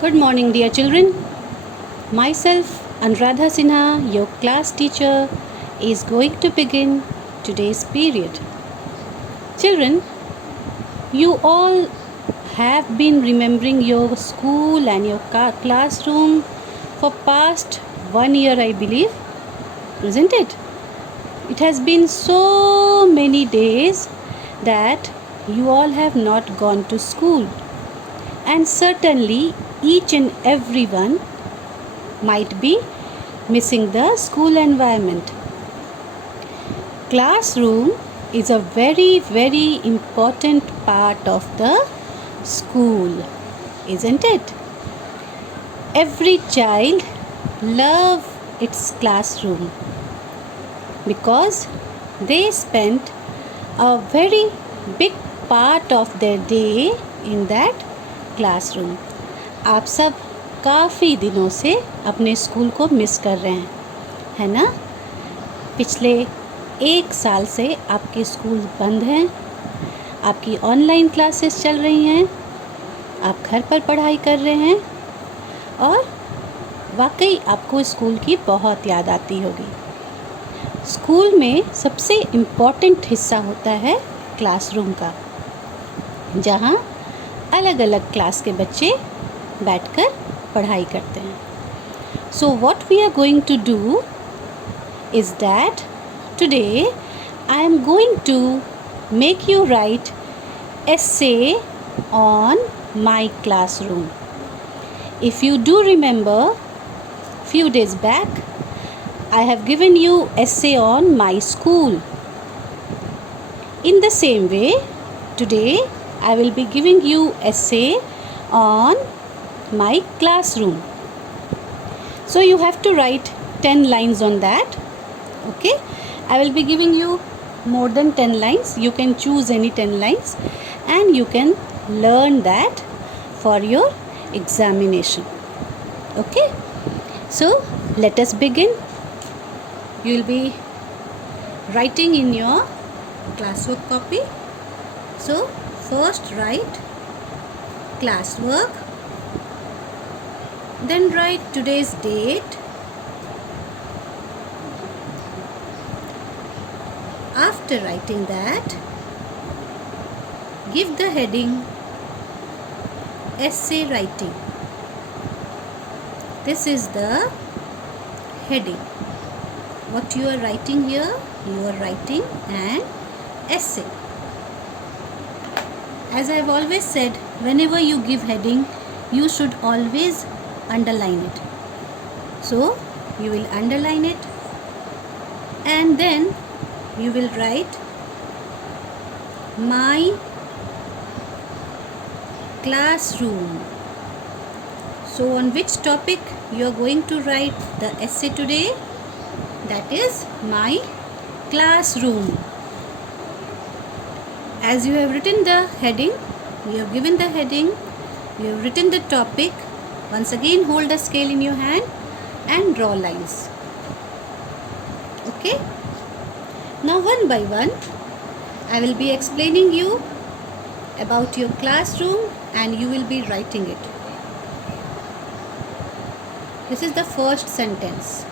Good morning, dear children. Myself, Anuradha Sinha, your class teacher, is going to begin today's period. Children, you all have been remembering your school and your classroom for past 1 year, I believe, isn't it? It has been so many days that you all have not gone to school, and certainly each and everyone might be missing the school environment. Classroom is a very important part of the school, isn't it? Every child loves its classroom because they spent a very big part of their day in that classroom. आप सब काफ़ी दिनों से अपने school को miss कर रहे हैं, है ना? पिछले 1 साल से आपके स्कूल बंद हैं, आपकी ऑनलाइन क्लासेस चल रही हैं, आप घर पर पढ़ाई कर रहे हैं और वाकई आपको स्कूल की बहुत याद आती होगी। स्कूल में सबसे इम्पॉर्टेंट हिस्सा होता है क्लासरूम का, जहाँ अलग अलग क्लास के बच्चे बैठकर पढ़ाई करते हैं। So what we are going to do is that today I am going to make you write essay on my classroom. If you do remember, few days back I have given you essay on my school. In the same way, today I will be giving you essay on my classroom. So you have to write 10 lines on that. Okay, I will be giving you more than 10 lines. You can choose any 10 lines and you can learn that for your examination. Okay, so let us begin. You will be writing in your classwork copy. So first write classwork, then write today's date. After writing that, give the heading essay writing. This is the heading. What you are writing here? You are writing an essay. As I have always said, whenever you give heading, you should always underline it. So you will underline it and then you will write my classroom. So on which topic you are going to write the essay today? That is my classroom. As you have written the heading, you have given the heading, you have written the topic. Once again, hold a scale in your hand and draw lines. Okay? Now one by one, I will be explaining you about your classroom and you will be writing it. This is the first sentence.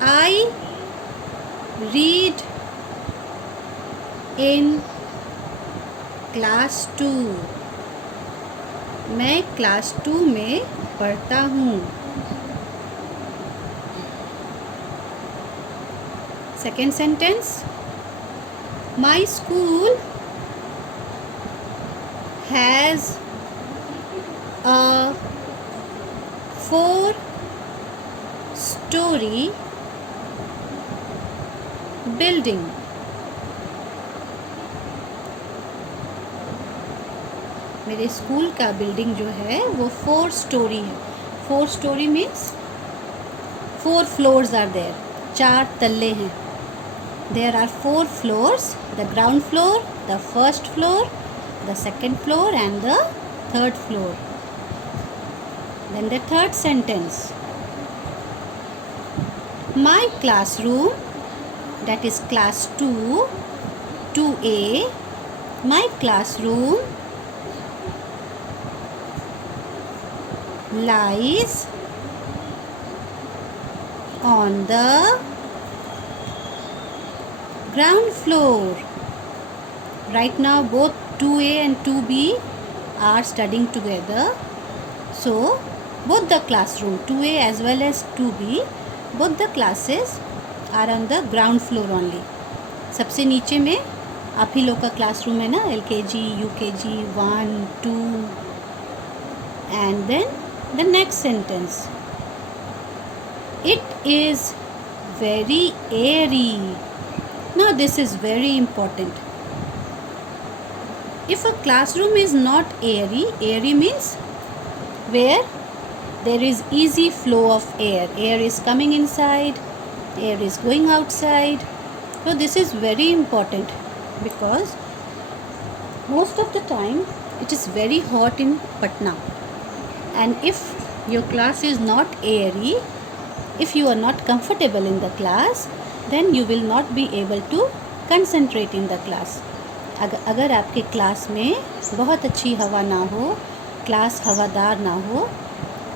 I read in class 2. मैं class 2 में पढ़ता हूँ. Second sentence. My school has a 4-story building. मेरे school का building जो है वो 4 story है. 4 story means 4 floors are there. 4 तल्ले हैं. There are 4 floors. The ground floor, the first floor, the second floor and the third floor. Then the third sentence. My classroom, that is class 2, 2A, my classroom lies on the ground floor. Right now both 2A and 2B are studying together. So both the classroom 2A as well as 2B, both the classes are on the ground floor only. सबसे नीचे में आप ही लोग का classroom है ना, LKG, UKG, 1, 2, and then the next sentence. It is very airy. Now this is very important. If a classroom is not airy, airy means where there is easy flow of air. Air is coming inside, air is going outside. So this is very important because most of the time it is very hot in Patna. And if your class is not airy, if you are not comfortable in the class, then you will not be able to concentrate in the class. अगर आपके class में बहुत अच्छी हवा ना हो, class हवादार ना हो,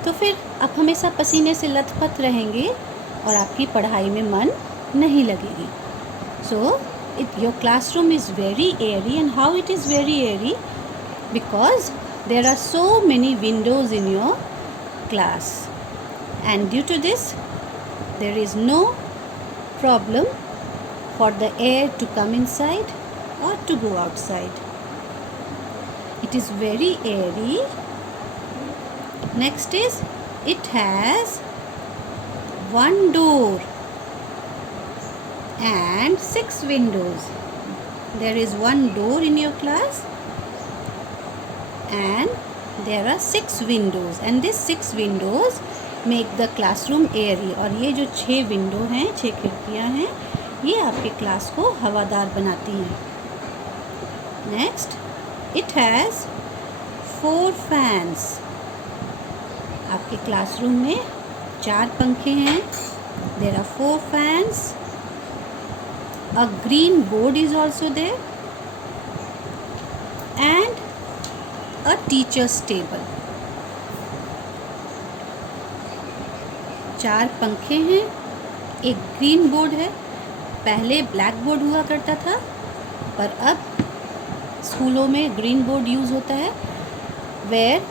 तो फिर आप हमेशा पसीने से लथपथ रहेंगे और आपकी पढ़ाई में मन नहीं लगेगी. So your classroom is very airy. And how it is very airy? Because there are so many windows in your class, and due to this there is no problem for the air to come inside or to go outside. It is very airy. Next is, it has one door and 6 windows. There is one door in your class and there are 6 windows, and these 6 windows make the classroom airy. और ये जो 6 window हैं, 6 खिड़कियाँ हैं, ये आपके class को हवादार बनाती हैं. Next, it has 4 fans. आपके क्लासरूम में 4 पंखे हैं. There are 4 fans. A green board is also there and a teacher's table. 4 पंखे हैं, एक ग्रीन बोर्ड है. पहले ब्लैक बोर्ड हुआ करता था, पर अब स्कूलों में ग्रीन बोर्ड यूज़ होता है, where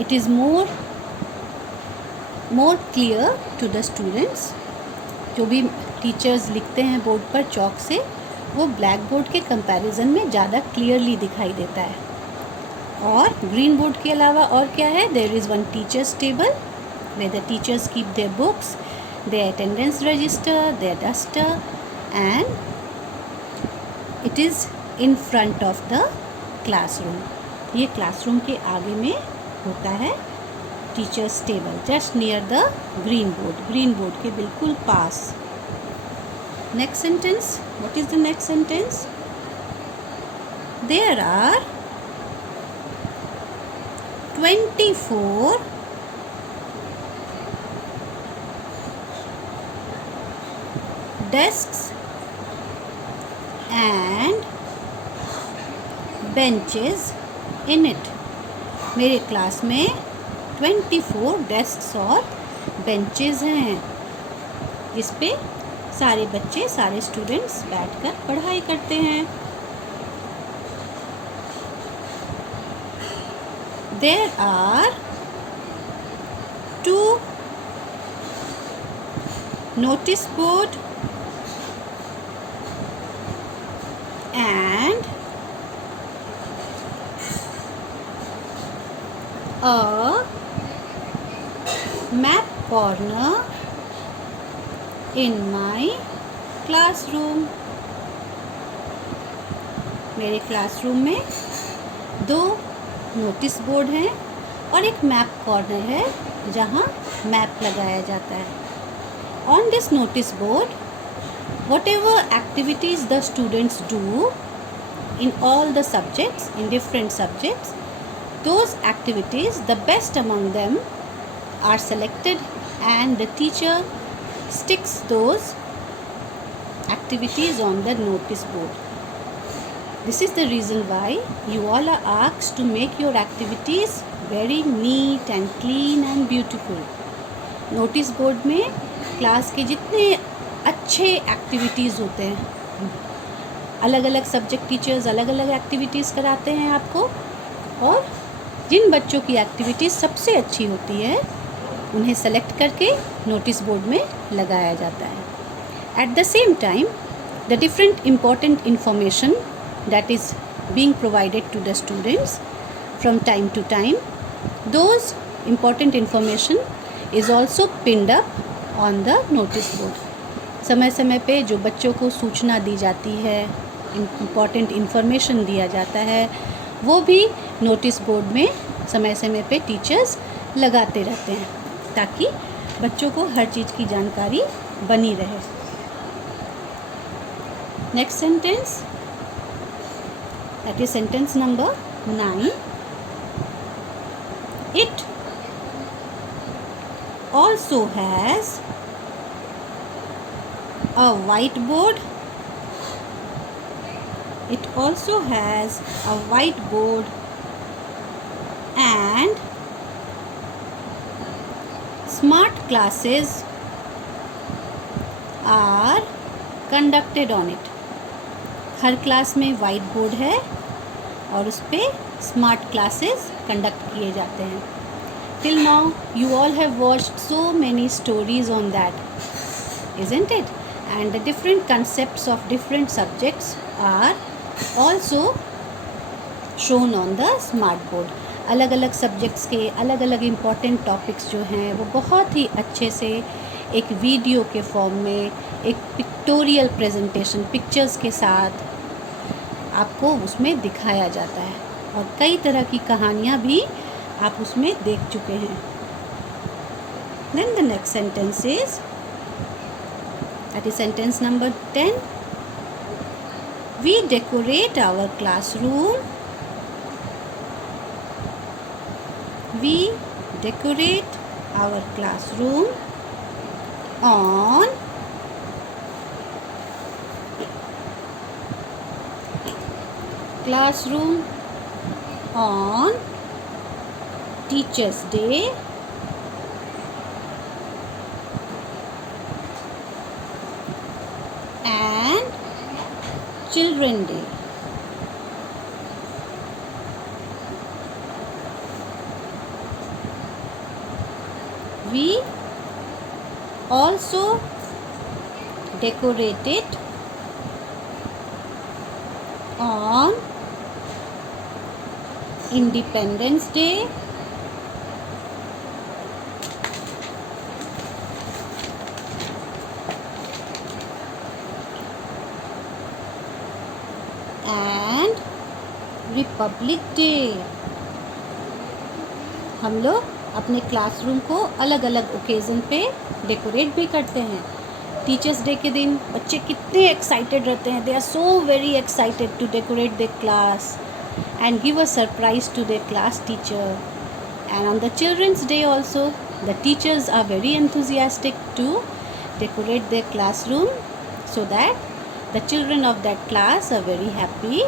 it is more clear to the students. जो भी टीचर्स लिखते हैं बोर्ड पर चॉक से, वो ब्लैक बोर्ड के कंपैरिजन में ज़्यादा क्लियरली दिखाई देता है. और ग्रीन बोर्ड के अलावा और क्या है? There is one teacher's table where the teachers keep their books, their attendance register, their duster, and it is in front of the classroom. ये क्लासरूम के आगे में होता है teachers table, just near the green board के बिल्कुल पास. Next sentence. What is the next sentence? There are 24 desks and benches in it. मेरे क्लास में 24 desks और benches हैं, जिस पे सारे बच्चे, सारे स्टूडेंट्स बैठकर पढ़ाई करते हैं. There are 2 notice board and a map corner in my classroom. मेरे क्लासरूम में 2 नोटिस बोर्ड हैं और एक मैप कॉर्नर है जहाँ मैप लगाया जाता है. On this notice board, whatever activities the students do in all the subjects, in different subjects, those activities, the best among them are selected and the teacher sticks those activities on the notice board. This is the reason why you all are asked to make your activities very neat and clean and beautiful. Notice board में class के जितने अच्छे activities होते हैं, अलग अलग subject teachers अलग अलग एक्टिविटीज़ कराते हैं आपको, और जिन बच्चों की एक्टिविटीज़ सबसे अच्छी होती है उन्हें सेलेक्ट करके नोटिस बोर्ड में लगाया जाता है. At the same time the different important information that is being provided to the students from time to time, those important information is also pinned up on the notice board. समय समय पे जो बच्चों को सूचना दी जाती है, इम्पॉर्टेंट इन्फॉर्मेशन दिया जाता है, वो भी नोटिस बोर्ड में समय समय पे टीचर्स लगाते रहते हैं ताकि बच्चों को हर चीज़ की जानकारी बनी रहे. Next sentence, that is sentence number 9. It also has a whiteboard. It also has a whiteboard and smart classes are conducted on it. Her class में वाइट बोर्ड है और उस पर स्मार्ट क्लासेस कंडक्ट किए जाते हैं. Till now you all have watched so many stories on that, isn't it? And the different concepts of different subjects are also shown on the smart board. अलग अलग subjects के अलग अलग important topics जो हैं वो बहुत ही अच्छे से एक वीडियो के फॉर्म में, एक पिक्टोरियल प्रेजेंटेशन पिक्चर्स के साथ आपको उसमें दिखाया जाता है, और कई तरह की कहानियाँ भी आप उसमें देख चुके हैं. Then the next sentence is, that is sentence number 10. We decorate our classroom. We decorate our classroom on Teachers' Day and Children Day. We also decorate it on Independence Day and Republic Day. हम लोग अपने classroom को अलग अलग occasion पे decorate भी करते हैं. टीचर्स डे के दिन बच्चे कितने एक्साइटेड रहते हैं. They are so very excited to decorate their class and give a surprise to their class teacher. And on the Children's Day also, the teachers are very enthusiastic to decorate their classroom so that the children of that class are very happy.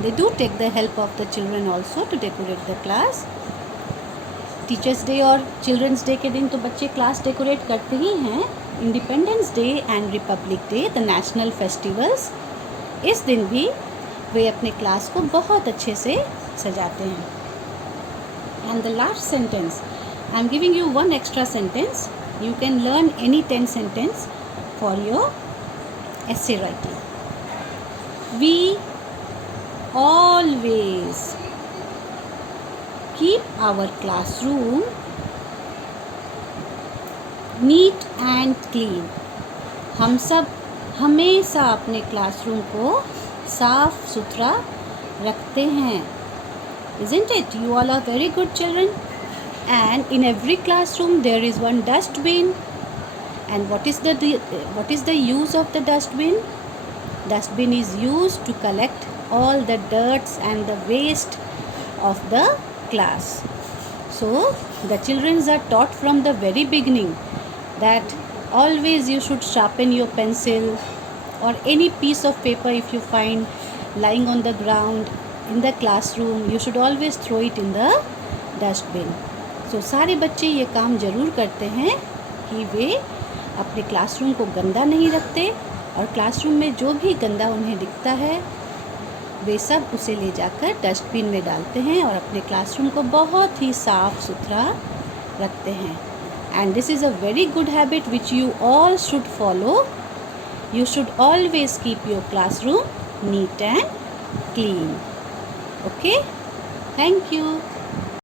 They do take the help of the children also to decorate the class. Teachers day और children's day के दिन तो बच्चे class decorate करते ही हैं. Independence day and Republic day, the national festivals, इस दिन भी वे अपने क्लास को बहुत अच्छे से सजाते हैं. And the last sentence, I am giving you one extra sentence. You can learn any 10 sentence for your essay writing. We always keep our classroom neat and clean. हम सब हमेशा अपने क्लासरूम को साफ सुथरा रखते हैं. Isn't it? You all are very good children. And in every classroom there is one dustbin. And what is the use of the dustbin? Dustbin is used to collect all the dirts and the waste of the class. So the children are taught from the very beginning that always you should sharpen your pencil or any piece of paper if you find lying on the ground in the classroom. You should always throw it in the dustbin. So सारे बच्चे ये काम ज़रूर करते हैं कि वे अपने classroom को गंदा नहीं रखते और क्लासरूम में जो भी गंदा उन्हें दिखता है वे सब उसे ले जाकर डस्टबिन में डालते हैं और अपने क्लासरूम को बहुत ही साफ़ सुथरा रखते हैं। And this is a very good habit which you all should follow. You should always keep your classroom neat and clean. Okay? Thank you.